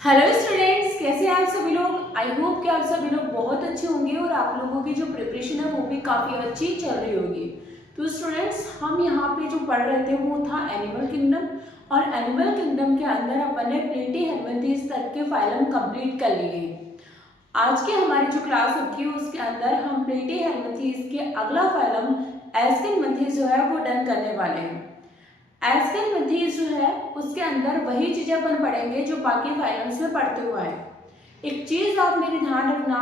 Hello students, कैसे हैं आप सभी लोग। आई होप कि आप सभी लोग बहुत अच्छे होंगे और आप लोगों की जो प्रिपरेशन है वो भी काफ़ी अच्छी चल रही होगी। तो स्टूडेंट्स, हम यहाँ पे जो पढ़ रहे थे वो था एनिमल किंगडम, और एनिमल किंगडम के अंदर अपन ने प्लेटीहेल्मिन्थीज तक के फाइलम कंप्लीट कर लिए हैं। आज की हमारी जो क्लास होगी उसके अंदर हम प्लेटीहेल्मिन्थीज के अगला फाइलम एस्किनमेंथीज जो है वो डन करने वाले हैं। एस्किनमेंथीज जो है उसके अंदर वही चीजें अपन पढ़ेंगे जो बाकी फाइलम्स में पढ़ते हुए आए। एक चीज आप मेरे ध्यान रखना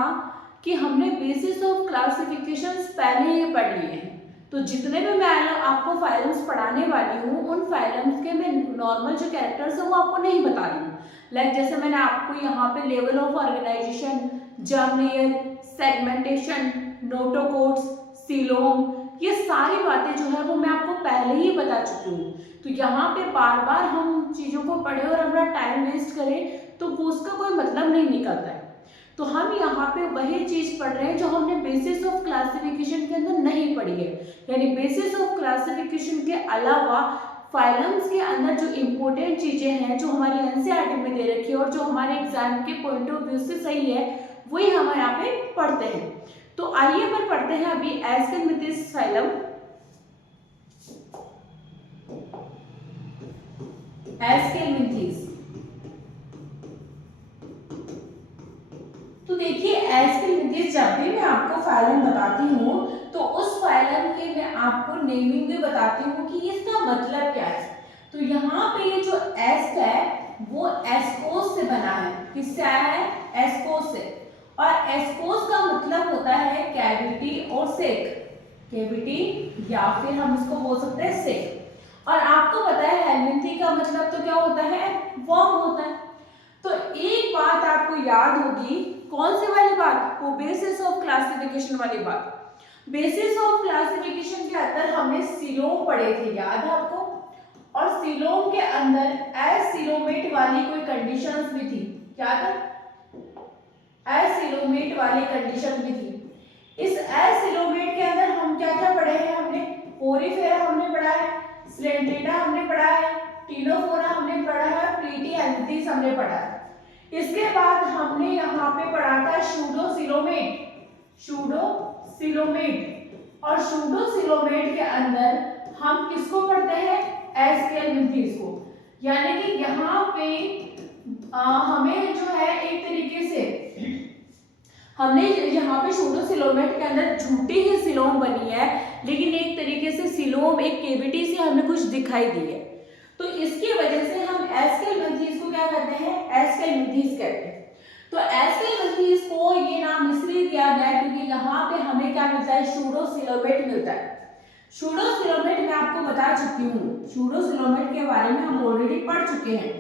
कि हमने बेसिस ऑफ क्लासिफिकेशंस पहले ही पढ़ लिए हैं, तो जितने भी मैं आपको फाइलम्स पढ़ाने वाली हूँ उन फाइलम्स के मैं नॉर्मल जो कैरेक्टर्स है वो आपको नहीं बता रही हूँ। लाइक जैसे मैंने आपको यहाँ पे level of organisation, germ layer, segmentation, notochords, coelom, ये सारी बातें जो है वो मैं आपको पहले ही बता चुकी हूँ। तो यहाँ पे बार बार हम चीज़ों को पढ़े और अपना टाइम वेस्ट करें तो वो उसका कोई मतलब नहीं निकलता है। तो हम यहाँ पे वही चीज़ पढ़ रहे हैं जो हमने बेसिस ऑफ क्लासिफिकेशन के अंदर नहीं पढ़ी है। यानी बेसिस ऑफ क्लासिफिकेशन के अलावा फाइलम्स के अंदर जो इम्पोर्टेंट चीज़ें हैं जो हमारी एनसीईआरटी में दे रखी है और जो हमारे एग्जाम के पॉइंट ऑफ व्यू से सही है वही हम यहाँ पे पढ़ते हैं। तो आइए अपन पढ़ते हैं अभी एस्किनमेंथीज फाइलम। एस्किनमेंथीज, तो देखिए एस्किनमेंथीज जब भी मैं आपको फाइलम बताती हूँ तो उस फाइलम के मैं आपको नेमिंग भी बताती हूँ कि इसका मतलब क्या है। तो यहाँ पे ये जो एस्क है वो एस्कोस से बना है। किससे आया है? एस्कोस से। और एस्कोस का मतलब होता है कैविटी और सेक। कैविटी या फिर हम इसको बोल सकते हैं सेक। और आपको पता है हेल्मिंथी का मतलब तो क्या होता है? वर्म होता है। तो एक बात आपको याद होगी, कौन सी वाली बात? वो बेसिस ऑफ क्लासिफिकेशन वाली बात। बेसिस ऑफ क्लासिफिकेशन के अंदर हमने सीलोम पढ़े थे, याद है आपको? और सीलोम के अंदर एसिलोमेट वाली कोई कंडीशंस भी थी, क्या था? एसिलोमेट वाली कंडीशन भी थी। इस एसिलोमेट के अंदर हम क्या क्या पढ़े हैं? हमने पोरीफेरा हमने पढ़ा है, स्लेंटेटा हमने पढ़ा है, टीनोफोरा हमने पढ़ा है, प्लेटीहेल्मिन्थीज हमने पढ़ा है। इसके बाद हमने यहाँ पे पढ़ा था सूडोसिलोमेट। सूडोसिलोमेट, और सूडोसिलोमेट के अंदर हम किसको पढ़ते हैं? एस्किनमेंथीज को। यानी कि यहाँ पे हमें जो है एक तरीके से हमने यहाँ पे सूडोसिलोमेट के अंदर झूठी ही सिलोम बनी है, लेकिन एक तरीके से सिलोम एक केविटी से हमें कुछ दिखाई दी है। तो इसकी वजह से हम एस्किनमेंथीज को क्या कहते हैं? एस्किनमेंथीज कहते हैं। तो एस्किनमेंथीज को ये नाम इसलिए दिया गया क्योंकि यहाँ पे हमें क्या मिलता है? सूडोसिलोमेट मिलता है। सूडोसिलोमेट मैं आपको बता चुकी हूँ, सूडोसिलोमेट के बारे में हम ऑलरेडी पढ़ चुके हैं,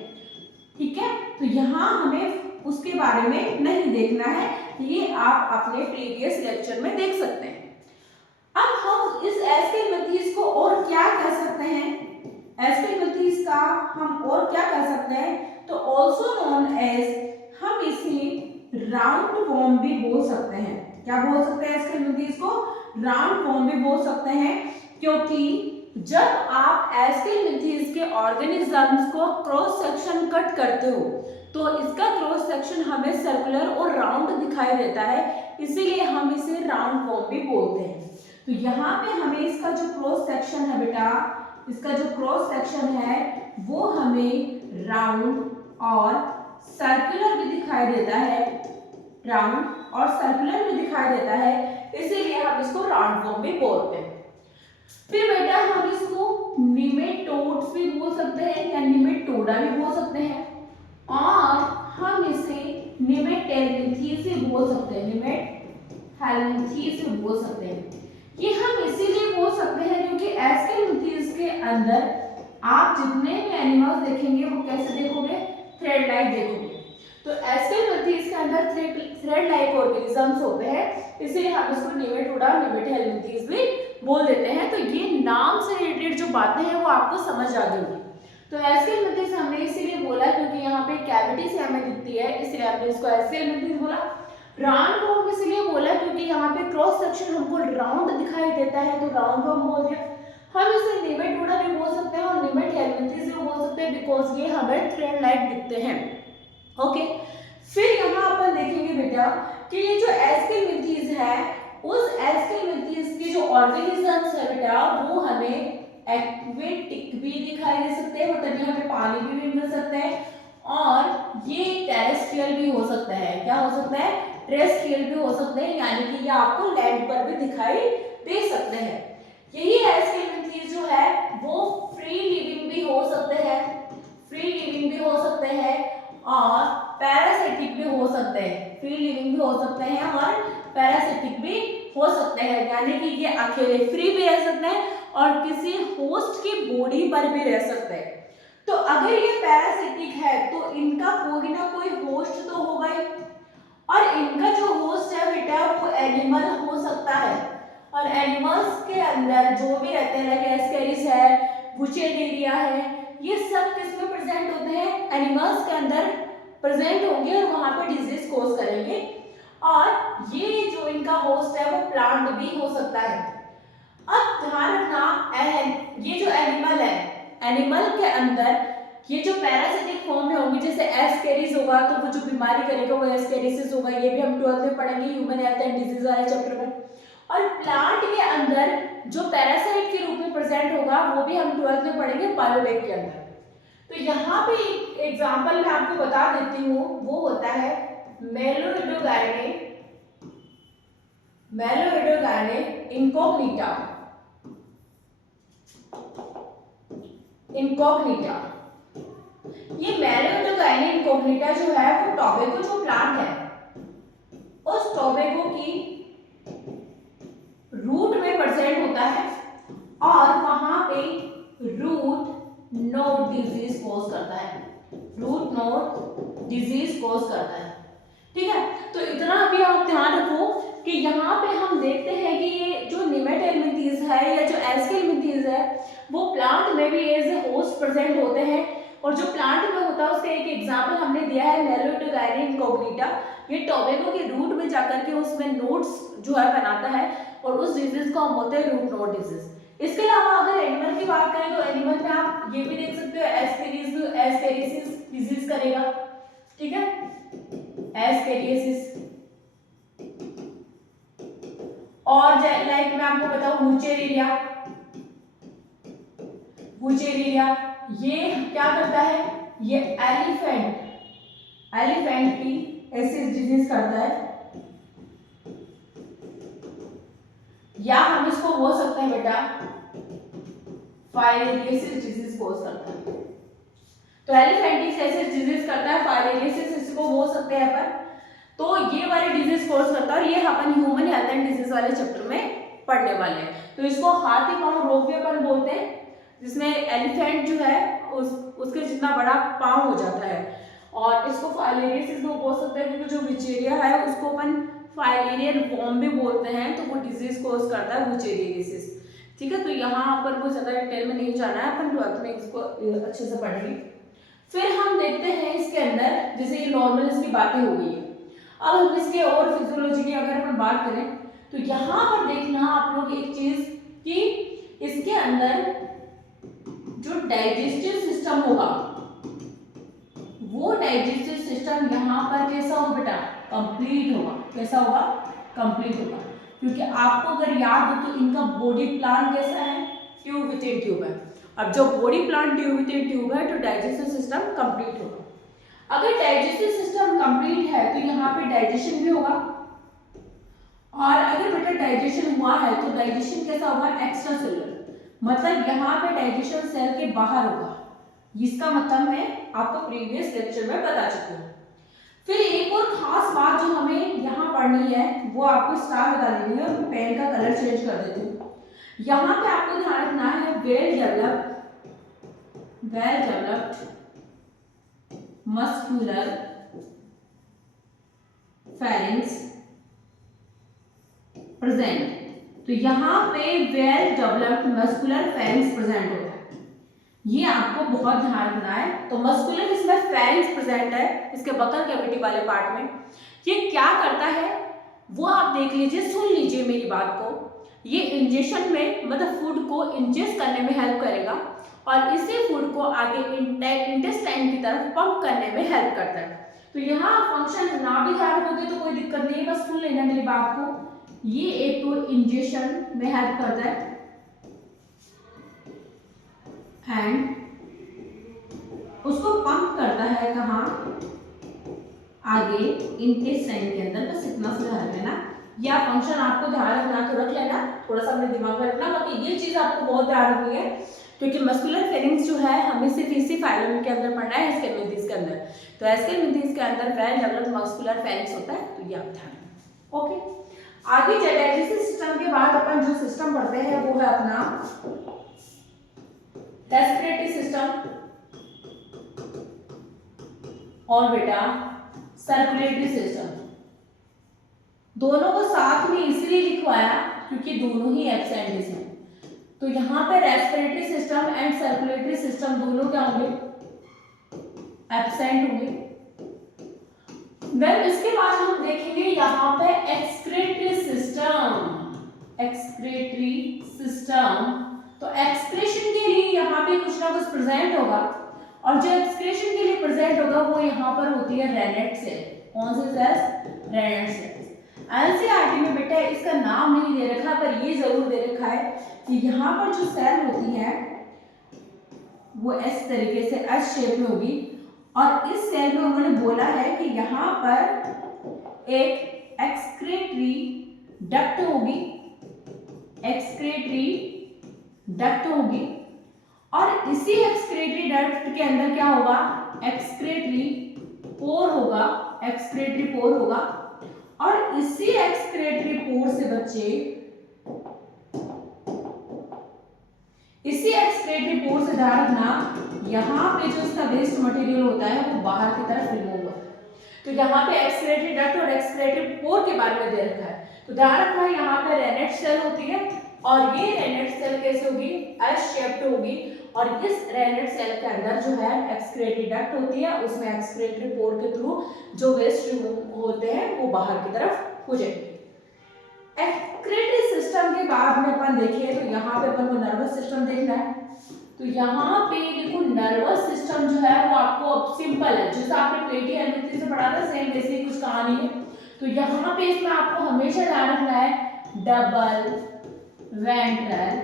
ठीक है? तो यहाँ हमें उसके बारे में नहीं देखना है, ये आप अपने प्रीवियस लेक्चर में देख सकते हैं। अब हम इस एस्किनमेंथीज को और क्या कर सकते हैं? एस्किनमेंथीज का हम और क्या कर सकते हैं? तो ऑल्सो नोन एज, हम इसे राउंड वॉर्म भी बोल सकते हैं। क्या बोल सकते हैं? एस्किनमेंथीज को राउंड वॉर्म भी बोल सकते हैं, क्योंकि जब आप एस्किनमेंथीज के ऑर्गेनिजम्स को क्रॉस सेक्शन कट करते हो तो इसका क्रॉस सेक्शन हमें सर्कुलर और राउंड दिखाई देता है, इसीलिए हम इसे राउंड वॉर्म भी बोलते हैं। तो यहाँ पे हमें इसका जो क्रॉस सेक्शन है बेटा, इसका जो क्रॉस सेक्शन है वो हमें राउंड और सर्कुलर भी दिखाई देता है, राउंड और सर्कुलर भी दिखाई देता है, इसीलिए हम इसको राउंड वॉर्म भी बोलते हैं। फिर बेटा हम इसको निमेटोड्स भी बोल सकते हैं या निमेटोडा भी बोल सकते हैं, और हम इसे निमेटहेल्मिन्थीज भी बोल सकते हैं, निमेटहेल्मिन्थीज भी बोल सकते हैं। ये हम इसीलिए बोल सकते हैं क्योंकि एस्किनमेंथीज के अंदर आप जितने भी एनिमल्स देखेंगे वो कैसे देखोगे? थ्रेड लाइक देखोगे। तो एस्किनमेंथीज के अंदर थ्रेड लाइक ऑर्गेनिजम्स होते हैं, इसीलिए हम इसको निमेटोडा, निमेटहेल्मिन्थीज भी बोल देते हैं। तो ये नाम से रिलेटेड जो बातें हैं वो आपको समझ आ गई होगी। तो एस्किनमेंथीज हमने इसीलिए बोला क्योंकि यहाँ पे कैविटी से हमें दिखती है, इसलिए हमने इसको एस्किनमेंथीज बोला। राउंड वॉर्म इसलिए बोला क्योंकि यहाँ पे क्रॉस सेक्शन हमको राउंड दिखाई देता है, तो राउंड वॉर्म बोल दिया। हम इसे निमेटोडा भी बोल सकते हैं और निमेटहेल्मिन्थीज भी बोल सकते हैं, बिकॉज ये हमें थ्रेड लाइक दिखते हैं। ओके, फिर यहाँ अपन देखेंगे बेटा कि ये जो एस्केलमिंथीज है, उस एस्केलमिंथीज के जो ऑर्गेनिजम्स है बेटा, वो हमें एक्वेटिक भी दिखाई दे सकते हैं, मतलब यहाँ पे पानी भी मिल सकता है, और ये टेरेस्ट्रियल भी हो सकता है। क्या हो सकता है? टेरेस्ट्रियल भी हो सकते हैं, यानी कि ये आपको लैंड पर भी दिखाई दे सकते हैं। यही एस्केलमिंथीज जो है वो फ्री लिविंग भी हो सकते हैं, फ्री लिविंग भी हो सकते हैं और पैरासिटिक भी हो सकते हैं। फ्री लिविंग भी हो सकते हैं और पैरासिटिक भी हो सकते हैं, यानी कि ये अकेले फ्री भी रह सकते हैं और किसी होस्ट की बॉडी पर भी रह सकते हैं। तो अगर ये पैरासिटिक है तो इनका कोई ना कोई होस्ट तो होगा ही, और इनका जो होस्ट है बेटा वो एनिमल हो सकता है, और एनिमल्स के अंदर जो भी रहते हैं, लाइक एस्केरिस है, बुचेलेरिया है, ये सब किसमें प्रेजेंट होते हैं? एनिमल्स के अंदर प्रेजेंट होंगे और वहां पे डिजीज कोज करेंगे। और ये जो इनका होस्ट है वो प्लांट भी हो सकता है। अब ध्यान रखना, ये जो एनिमल है, एनिमल के अंदर ये जो पैरासिटिक फॉर्म में होंगे, जैसे एस्केरिस होगा तो वो जो बीमारी करेगा वो एस्केरिसिस होगा, ये भी हम 12th में पढ़ेंगे ह्यूमन हेल्थ एंड डिजीज वाले चैप्टर में। और प्लांट के अंदर जो पैरासाइट के रूप में प्रेजेंट होगा वो भी हम 12th में पढ़ेंगे बायोटेक के अंदर। तो यहाँ पे एग्जांपल मैं आपको बता देती हूँ, वो होता है मेलोइडोगाइने, मेलोइडोगाइने इनकॉग्निटा, इनकॉग्निटा। ये मेलोइडोगाइने इनकॉग्निटा जो है वो टोबैको जो प्लांट है, उस टोबैको की रूट में प्रेजेंट होता है और वहां पे रूट नोड डिजीज कोज करता है, रूट नोड डिजीज कोज करता है। ठीक है, तो इतना अभी आप ध्यान रखो कि यहाँ पे हम देखते हैं कि ये जो निमेटोहेल्मिंथीज है या जो एस्केलमिंथीज है वो प्लांट में भी एज ए होस्ट प्रेजेंट होते हैं, और जो प्लांट में होता है उसका एक एग्जांपल हमने दिया है मेलोइडोगाइने इनकॉग्निटा। ये टोबैको के रूट में जाकर के उसमें नोड्स जो है बनाता है और उस डिजीज को हम बोलते हैं रूट नोड डिजीज। इसके अलावा अगर एनिमल की बात करें तो एनिमल में आप ये भी देख सकते हो एस्केरिसिस डिजीज करेगा। ठीक है, एस्केरिसिस, और लाइक मैं आपको बताऊं बुचेलेरिया, बुचेलेरिया ये क्या करता है? ये एलिफेंट की एसिड डिजीज करता है, या हम इसको बोल सकते हैं बेटा फाइलेरियसिस डिजीज कोज करता है। तो एलिफेंटिक एसिड डिजीज करता है, फाइलेरियसिस इसको बोल सकते हैं अपन। तो ये वाले डिजीज कोज करता है और ये अपन ह्यूमन हेल्थ एंड डिजीज वाले चैप्टर में पढ़ने वाले हैं। तो इसको हाथी पांव रोग भी अपन बोलते हैं, जिसमें एलिफेंट जो है उसके जितना बड़ा पांव हो जाता है, और इसको फाइलेरियसिस भी बोल सकते हैं क्योंकि जो विचेरिया है उसको अपन फाइलेरियन वॉर्म भी बोलते हैं, तो वो डिजीज कोज करता है विचेरियसिस। ठीक है, तो यहाँ पर वो ज्यादा डिटेल में नहीं जाना है, अपन 12th में इसको अच्छे से पढ़ेंगे। फिर हम देखते हैं इसके अंदर, जैसे ये नॉर्मल इसकी बातें हो गई है, अब हम इसके और फिजियोलॉजी की अगर अपन बात करें तो यहाँ पर देखना आप लोग एक चीज कि इसके अंदर जो डाइजेस्टिव सिस्टम होगा वो डाइजेस्टिव सिस्टम यहाँ पर कैसा होगा बेटा? कंप्लीट होगा। कैसा होगा? कंप्लीट होगा, क्योंकि आपको अगर याद हो तो इनका बॉडी प्लान कैसा है? ट्यूब विद इन ट्यूब है। अब जब body plan tube with in tube है तो डाइजेस्टिव सिस्टम कंप्लीट होगा। अगर डाइजेस्टिव सिस्टम कंप्लीट है तो यहाँ पे डाइजेशन भी होगा, और अगर बेटा डाइजेशन हुआ है तो डाइजेशन कैसा होगा? एक्स्ट्रा सेलुलर, मतलब यहाँ पे डाइजेशन सेल के बाहर होगा। इसका मतलब मैं आपको प्रीवियस लेक्चर में बता चुकी हूँ। फिर एक और खास बात जो हमें यहाँ पढ़नी है वो आपको स्टार बता देनी है, पेन का कलर चेंज कर देती हूँ। यहाँ पे आपको ध्यान रखना है well developed muscular pharynx present. तो यहाँ पे well developed muscular pharynx present होता है, ये आपको बहुत ध्यान रखना है। तो मस्कुलर इसमें फेरिंक्स प्रेजेंट है इसके बकल कैविटी वाले पार्ट में। ये क्या करता है वो आप देख लीजिए, सुन लीजिए मेरी बात को। ये इंजेक्शन में मतलब फूड को इंजेस्ट करने में हेल्प करेगा, और इसी फूड को आगे इंटेस्टाइन की तरफ पंप करने में हेल्प करता है। तो यहाँ फंक्शन ना भी ध्यान रखोगे तो कोई दिक्कत नहीं है, बस सुन लेना मेरी बात को। ये एक तो इंजेक्शन में हेल्प करता है एंड उसको पंप करता है कहाँ, आगे इंटेस्टाइन के अंदर। बस इतना सा ध्यान रखना, या फंक्शन आपको ध्यान रखना तो रख लेना, थोड़ा सा अपने दिमाग में रखना। बाकी ये चीज आपको बहुत ध्यान रखनी है क्योंकि मस्कुलर फेरिंग्स जो है हमें सिर्फ इसी फाइलम के अंदर पढ़ना है, एस्केलमेंथिस के अंदर। तो एस्केलमेंथिस के अंदर वेल डेवलप्ड मस्कुलर फेरिंग्स होता है, तो ये आप ध्यान रखना। ओके, आगे डाइजेस्टिव सिस्टम के बाद अपन जो सिस्टम पढ़ते हैं वो है अपना रेस्पिरेटरी सिस्टम और बेटा सर्कुलेटरी सिस्टम। दोनों को साथ में इसलिए लिखवाया क्योंकि दोनों ही एब्सेंट हैं। तो यहाँ पे respiratory system and circulatory system दोनों क्या होंगे, एब्सेंट होंगे। देन इसके बाद हम देखेंगे यहाँ पे एक्सक्रीटरी सिस्टम। एक्सक्रीटरी सिस्टम, तो एक्सक्रीशन के लिए यहाँ पे कुछ ना कुछ प्रेजेंट होगा, और जो एक्सक्रीशन के लिए प्रेजेंट होगा वो यहाँ पर होती है रेनेट सेल। कौन सी सेल? Renette cell. एनसीईआरटी में बेटा इसका नाम नहीं दे रखा, पर ये जरूर दे रखा है कि यहाँ पर जो सेल होती है वो इस तरीके से एस शेप में होगी, और इस सेल में उन्होंने बोला है कि यहाँ पर एक एक्सक्रीटरी डक्ट होगी, एक्सक्रीटरी डक्ट होगी, और इसी एक्सक्रीटरी डक्ट के अंदर क्या होगा, एक्सक्रीटरी पोर होगा, एक्सक्रीटरी पोर होगा, और इसी एक्सक्रीटरी पोर से बच्चे, इसी एक्सक्रीटरी पोर से ध्यान रखना, यहाँ पे जो इसका वेस्ट मटेरियल होता है वो बाहर की तरफ रिमूव होता है। तो यहाँ पे एक्सक्रीटरी डक्ट और एक्सक्रीटरी पोर के बारे में दे रखा है, तो ध्यान रखना यहाँ पे रेनेट सेल होती है, और ये रेनेट सेल कैसे होगी, एस शेप्ड होगी, और इस रेनेट सेल के अंदर जो है एक्सक्रीटरी डक्ट होती है, उसमें एक्सक्रीटरी पोर के थ्रू जो वेस्ट रिमूव होते हैं वो बाहर की तरफ हो जाएंगे। एक्सक्रीटरी सिस्टम के बाद में अपन देखें तो यहाँ पे अपन को नर्वस सिस्टम देखना है। तो यहाँ पे देखो नर्वस सिस्टम जो है वो आपको अब सिंपल है, जैसे आपने प्लेटी एलिमेंट्री से पढ़ा था सेम वैसे ही कुछ कहानी है। तो यहाँ पे इसमें आपको हमेशा ध्यान रखना है double ventral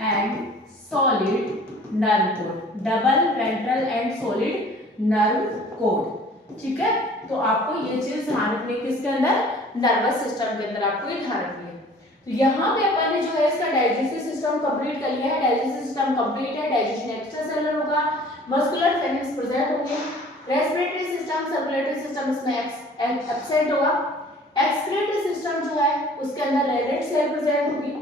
and solid nerve code, double ventral and solid nerve code, ठीक है। तो आपको ये चीज ध्यान रखनी है, किसके अंदर, नर्वस सिस्टम के अंदर आपको ये ध्यान रखनी है। तो यहाँ पे अपन ने जो है इसका डाइजेस्टिव सिस्टम कंप्लीट कर लिया है, डाइजेस्टिव सिस्टम कंप्लीट है, डाइजेशन एक्स्ट्रा सेलुलर होगा, मस्कुलर फेरिंग्स प्रेजेंट होंगे, रेस्पिरेटरी सिस्टम सर्कुलेटरी सिस्टम इसमें एब्सेंट होगा, एक्सक्रीटरी सिस्टम जो है उसके अंदर रेनेट सेल प्रेजेंट होगी,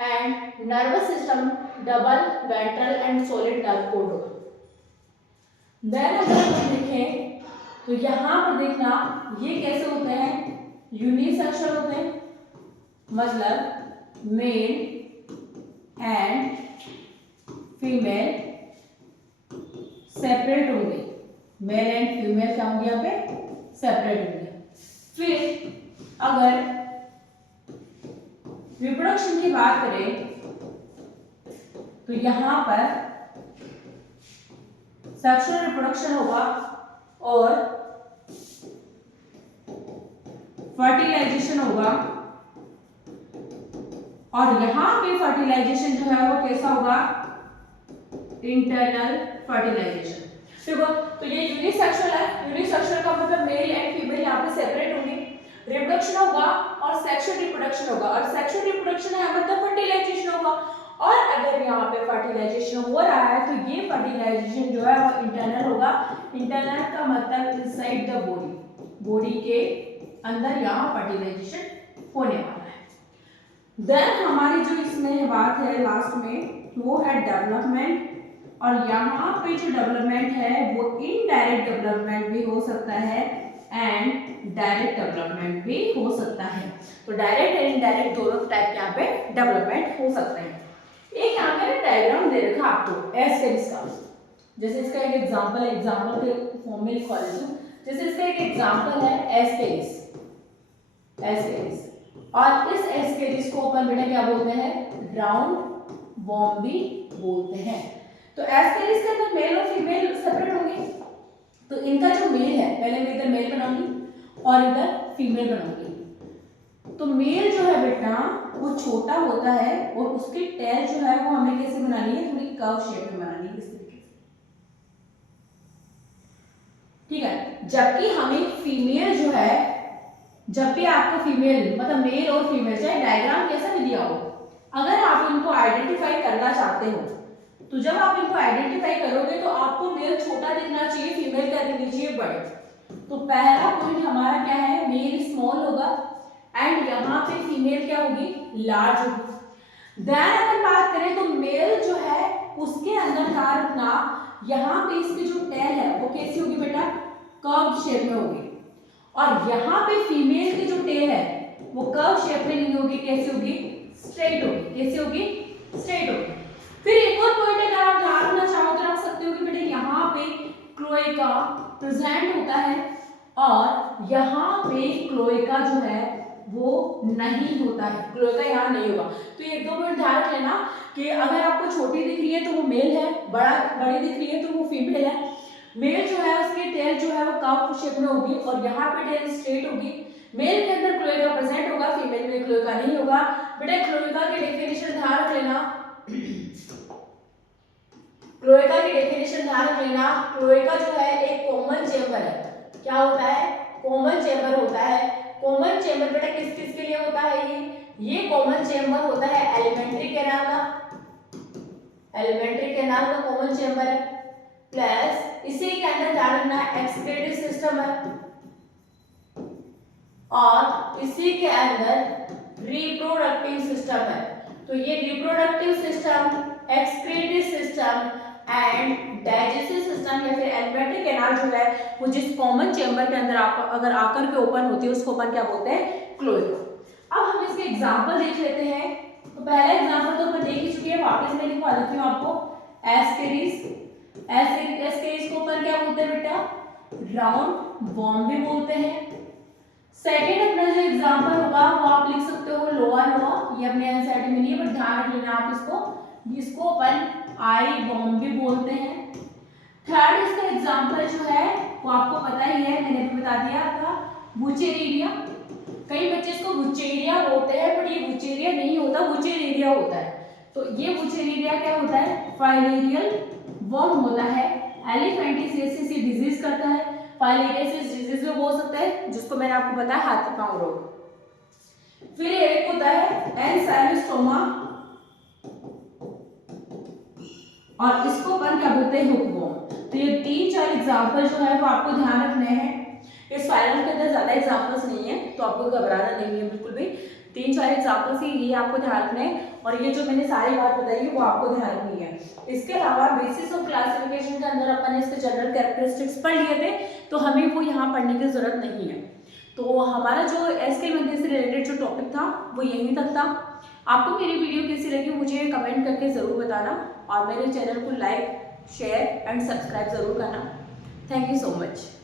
and nervous system double ventral and solid nerve code होगा। देन अगर हम देखें तो यहाँ पर देखना ये कैसे होते हैं, यूनिसेक्सुअल होते हैं, मतलब मेल एंड फीमेल सेपरेट होंगे, मेल एंड फीमेल क्या होंगे यहाँ पे, सेपरेट होंगे। फिर अगर रिप्रोडक्शन की बात करें तो यहाँ पर सेक्सुअल रिप्रोडक्शन होगा और फर्टिलाइजेशन होगा, और यहाँ पे फर्टिलाइजेशन जो है वो कैसा होगा, इंटरनल फर्टिलाइजेशन। देखो तो ये यूनिसेक्सुअल है, यूनिसेक्सुअल का मतलब मेल एंड फीमेल यहाँ पे सेपरेट होंगे, रिप्रोडक्शन होगा और सेक्सुअल रिप्रोडक्शन होगा, और सेक्सुअल रिप्रोडक्शन है मतलब फर्टिलाइजेशन होगा, और अगर यहाँ पे फर्टिलाइजेशन हो रहा है तो ये फर्टिलाइजेशन जो है वो इंटरनल होगा। इंटरनल का मतलब इनसाइड द बॉडी, बॉडी के अंदर यहाँ फर्टिलाइजेशन होने वाला है। देन हमारी जो इसमें बात है लास्ट में वो है डेवलपमेंट, और यहाँ पे जो डेवलपमेंट है वो इनडायरेक्ट डेवलपमेंट भी हो सकता है एंड डायरेक्ट डेवलपमेंट भी हो सकता है। तो डायरेक्ट एंड इनडायरेक्ट दोनों टाइप के यहाँ पे डेवलपमेंट हो सकते हैं। एक यहाँ पे डायग्राम दे रखा आपको एस का इसका, जैसे इसका एक एग्जांपल के फॉर्म में लिखवा देती हूँ। जैसे इसका एक एग्जांपल है एस्केरिस, एस्केरिस, और इस एस्केरिस को अपन बेटा क्या बोलते हैं, राउंड बॉम्बी बोलते हैं। तो एस्केरिस के अंदर मेल और फीमेल सेपरेट होंगे, तो इनका जो मेल है, पहले मैं इधर मेल बनाऊंगी और इधर फीमेल बनाऊंगी। तो मेल जो है बेटा वो छोटा होता है और उसकी टेल जो है वो हमें कैसे बनानी है, थोड़ी कर्व शेप में बनानी है, इस तरीके से, ठीक है। जबकि हमें फीमेल जो है, जब भी आपको फीमेल मतलब मेल और फीमेल चाहे डायग्राम कैसा भी दिया हो, अगर आप इनको आइडेंटिफाई करना चाहते हो, तो जब आप इनको आइडेंटिफाई करोगे तो आपको मेल छोटा दिखना चाहिए, फीमेल क्या दिखनी चाहिए, बड़े। तो पहला पॉइंट हमारा क्या है, मेल स्मॉल होगा एंड यहाँ पे फीमेल क्या होगी, लार्ज होगी। देन अगर बात करें तो मेल जो है उसके अंदर ध्यान रखना, यहाँ पे इसकी जो टेल है वो कैसी होगी बेटा, कर्व शेप में होगी, और यहाँ पे फीमेल की जो टेल है वो कर्व शेप में नहीं होगी, कैसी होगी, स्ट्रेट होगी। कैसी होगी, स्ट्रेट होगी। फिर एक और पॉइंट अगर आप ध्यान रखना चाहो तो रख सकते हो कि बेटे यहाँ पे क्लोएका प्रेजेंट होता है और यहाँ पे क्लोएका जो है वो नहीं होता है, क्लोएका यहाँ नहीं होगा। तो ये दो पॉइंट ध्यान रख लेना कि अगर आपको छोटी दिख रही है तो वो मेल है, बड़ी दिख रही है तो वो फीमेल है। मेल जो है उसकी टेल जो है वो कर्व शेप में होगी और यहाँ पे टेल स्ट्रेट होगी। मेल के अंदर क्लोएका प्रेजेंट होगा, फीमेल में क्लोएका नहीं होगा। बेटा क्लोएका की डेफिनेशन ध्यान रख लेना, क्लोएका की डेफिनेशन ध्यान रख लेना। क्लोएका जो है एक कॉमन चेंबर है। क्या होता है, कॉमन चेंबर होता है। कॉमन चेंबर बेटा किस किस के लिए होता है, ये कॉमन चेंबर होता है एलिमेंट्री कैनाल का, एलिमेंट्री कैनाल का कॉमन चेंबर है, प्लस इसी के अंदर ध्यान रखना एक्सक्रीटरी सिस्टम है और इसी के अंदर रिप्रोडक्टिव सिस्टम है। तो ये reproductive system, excretory system and digestive system या फिर एलिमेंट्री कैनाल जो है वो जिस कॉमन चेंबर के अंदर आप अगर आकर के ओपन होती है उसको अपन क्या बोलते हैं, क्लोएका। अब हम इसके एग्जांपल देख लेते हैं। तो पहला एग्जांपल तो अपन देख ही चुके हैं, वापस मैं लिखवा देती हूँ आपको। एस्केरिस, एस्केरिस को अपन क्या बोलते हैं बेटा, राउंड वॉर्म भी बोलते हैं। सेकेंड अपना जो एग्जांपल होगा वो आप लिख सकते हो लोअर नोआ, ये अपने एनसीईआरटी में नहीं है बट ध्यान रख लेना आप इसको अपन आई बॉम्ब भी बोलते हैं। थर्ड इसका एग्जांपल जो है वो आपको पता ही है, मैंने भी बता दिया था, वुचेरिया। कई बच्चे इसको वुचेरिया बोलते हैं बट ये वुचेरिया नहीं होता, वुचेरिया होता है। तो ये वुचेरिया क्या होता है, फाइलेरियल वर्म होता है, एलिफेंटिसियस डिजीज करता है, फाइलेरियस डिजीज भी बोल सकते हैं, जिसको मैंने आपको बताया हाथी पांव रोग। फिर एक होता है एनसाइलोस्टोमा और इसको अपन क्या बोलते हैं, हुकवॉर्म। तो ये 3-4 एग्जांपल जो है वो आपको ध्यान रखने हैं। इस फाइनल के अंदर ज्यादा एग्जांपल्स नहीं है तो आपको घबराना नहीं है बिल्कुल भी, 3-4 एग्जांपल्स ही ये आपको ध्यान रखने हैं और ये जो मैंने सारी बात बताई है वो आपको ध्यान रखनी है। इसके अलावा बेसिस ऑफ क्लासिफिकेशन के अंदर अपन ने इसके जनरल कैरेक्टरिस्टिक्स पढ़ लिए थे तो हमें वो यहाँ पढ़ने की जरूरत नहीं है। तो हमारा जो एसके मंदिर से रिलेटेड जो टॉपिक था वो यहीं तक था। आपको मेरी वीडियो कैसी लगी मुझे कमेंट करके ज़रूर बताना और मेरे चैनल को लाइक, शेयर एंड सब्सक्राइब ज़रूर करना। Thank you so much.